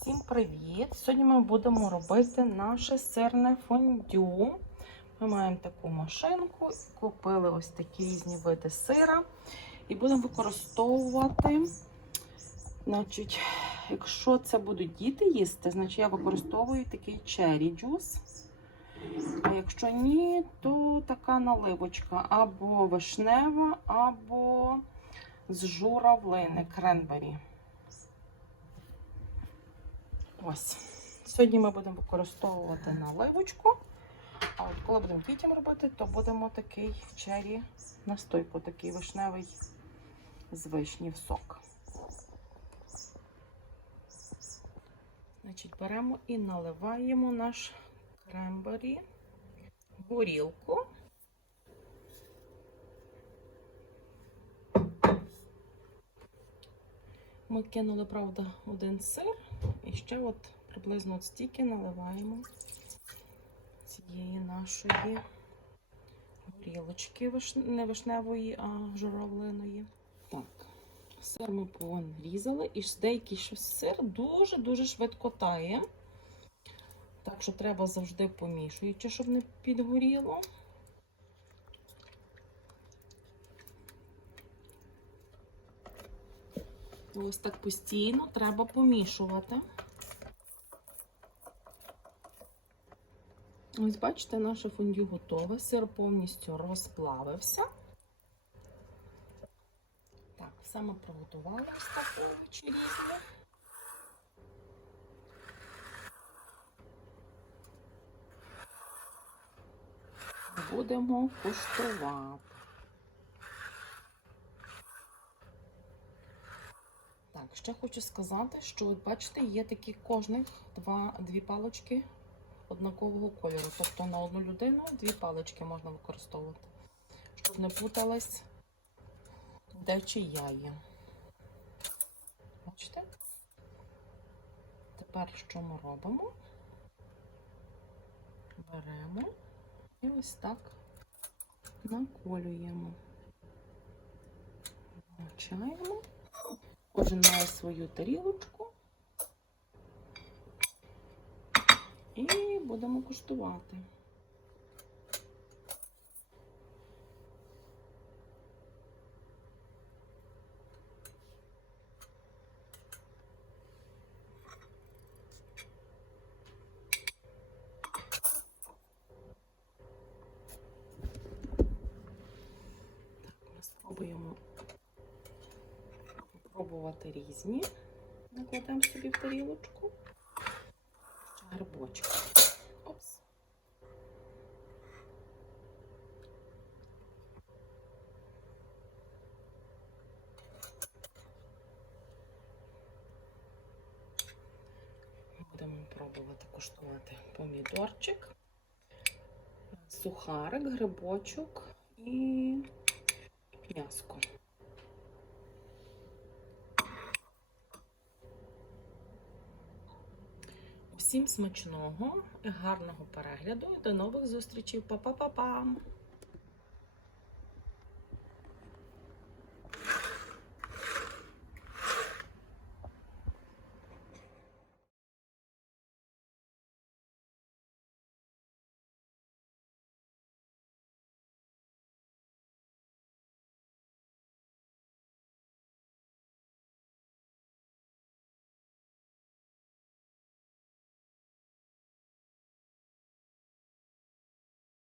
Всім привіт! Сьогодні ми будемо робити наше сирне фондю. Ми маємо таку машинку, купили ось такі різні види сира і будемо використовувати. Значить, якщо це будуть діти їсти, значить я використовую такий черрі джус. А якщо ні, то така наливочка або вишнева, або з журавлини кренбері. Ось. Сьогодні ми будемо використовувати наливочку. А от коли будемо дітям робити, то будемо такий чері настойку, такий вишневий з вишнів сок. Значить, беремо і наливаємо наш крембері, горілку. Ми кинули, правда, один сир. І ще от приблизно от стільки наливаємо цієї нашої горілочки, не вишневої, а журавлиної. Так, сир ми порізали, і деякий що сир дуже-дуже швидко тає. Так що треба завжди помішуючи, щоб не підгоріло. Ось так постійно треба помішувати. Ось бачите, наше фондю готове. Сир повністю розплавився. Так, все ми приготували так різні. Будемо куштувати. Так, ще хочу сказати, що бачите, є такі кожних два, дві палички однакового кольору. Тобто на одну людину дві палички можна використовувати, щоб не путалась, де чия є. Бачите? Тепер що ми робимо? Беремо і ось так наколюємо. Мочаємо. Кожен має свою тарілочку. І будемо куштувати. Так, ми спробуємо пробувати різні. Накладемо собі в тарілочку. Грибочки. Опс. Будемо пробувати куштувати помідорчик, сухарик, грибочок і м'яско. Всім смачного, гарного перегляду і до нових зустрічей. Па-па-па-па!